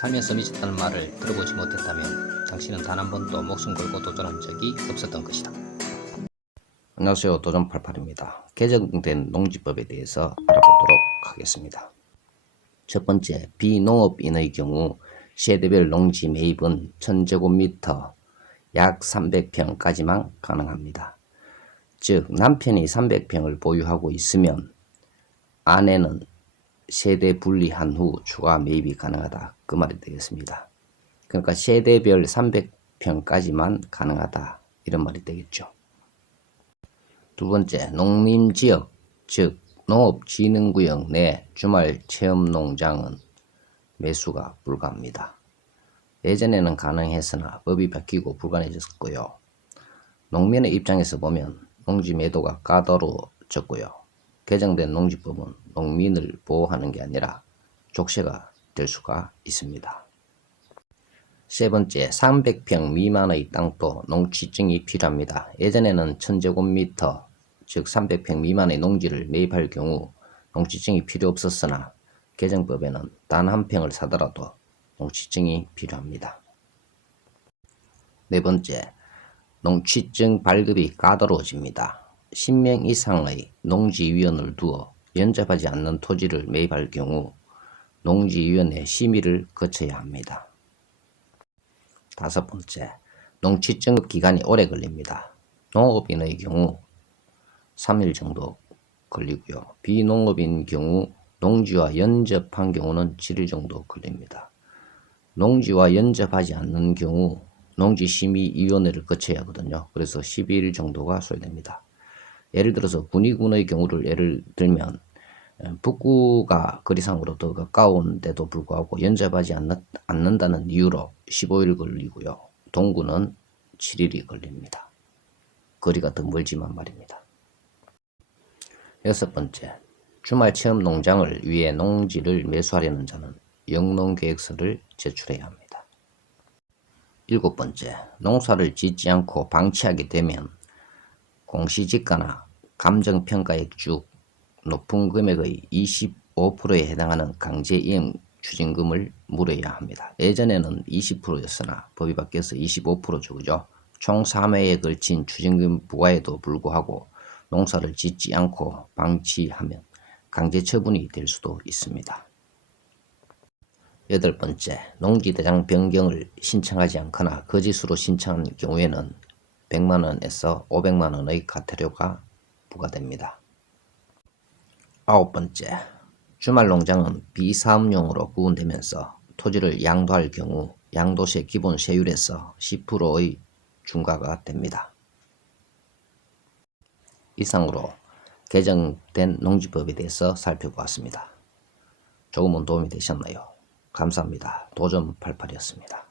살면서 미쳤다는 말을 들어보지 못했다면 당신은 단 한 번도 목숨 걸고 도전한 적이 없었던 것이다. 안녕하세요. 도전88입니다. 개정된 농지법에 대해서 알아보도록 하겠습니다. 첫 번째, 비농업인의 경우 세대별 농지 매입은 1000제곱미터 약 300평까지만 가능합니다. 즉 남편이 300평을 보유하고 있으면 아내는 세대 분리한 후 추가 매입이 가능하다. 그 말이 되겠습니다. 그러니까 세대별 300평까지만 가능하다. 이런 말이 되겠죠. 두 번째, 농림지역, 즉 농업진흥구역 내 주말 체험농장은 매수가 불가합니다. 예전에는 가능했으나 법이 바뀌고 불가능해졌고요. 농민의 입장에서 보면 농지 매도가 까다로워졌고요. 개정된 농지법은 농민을 보호하는 게 아니라 족쇄가 될 수가 있습니다. 세 번째, 300평 미만의 땅도 농취증이 필요합니다. 예전에는 1000제곱미터, 즉 300평 미만의 농지를 매입할 경우 농취증이 필요 없었으나 개정법에는 단 한 평을 사더라도 농취증이 필요합니다. 네 번째, 농취증 발급이 까다로워집니다. 10명 이상의 농지위원을 두어 연접하지 않는 토지를 매입할 경우 농지위원회 심의를 거쳐야 합니다. 다섯 번째, 농취증급 기간이 오래 걸립니다. 농업인의 경우 3일 정도 걸리고요. 비농업인 경우 농지와 연접한 경우는 7일 정도 걸립니다. 농지와 연접하지 않는 경우 농지심의위원회를 거쳐야 하거든요. 그래서 12일 정도가 소요됩니다. 예를 들어서 군위군의 경우를 예를 들면 북구가 거리상으로 더 가까운데도 불구하고 연접하지 않는, 않는 다는 이유로 15일 걸리고요. 동구는 7일이 걸립니다. 거리가 더 멀지만 말입니다. 여섯 번째, 주말 체험 농장을 위해 농지를 매수하려는 자는 영농계획서를 제출해야 합니다. 일곱 번째, 농사를 짓지 않고 방치하게 되면 공시지가나 감정평가액 중 높은 금액의 25%에 해당하는 강제이행 추징금을 물어야 합니다. 예전에는 20%였으나 법이 바뀌어서 25%죠. 그죠? 총 3회에 걸친 추징금 부과에도 불구하고 농사를 짓지 않고 방치하면 강제 처분이 될 수도 있습니다. 여덟 번째, 농지대장 변경을 신청하지 않거나 거짓으로 신청한 경우에는 100만원에서 500만원의 과태료가 부과됩니다. 아홉 번째, 주말 농장은 비사업용으로 구분되면서 토지를 양도할 경우 양도세 기본 세율에서 10%의 중과가 됩니다. 이상으로 개정된 농지법에 대해서 살펴보았습니다. 조금은 도움이 되셨나요? 감사합니다. 도전88이었습니다.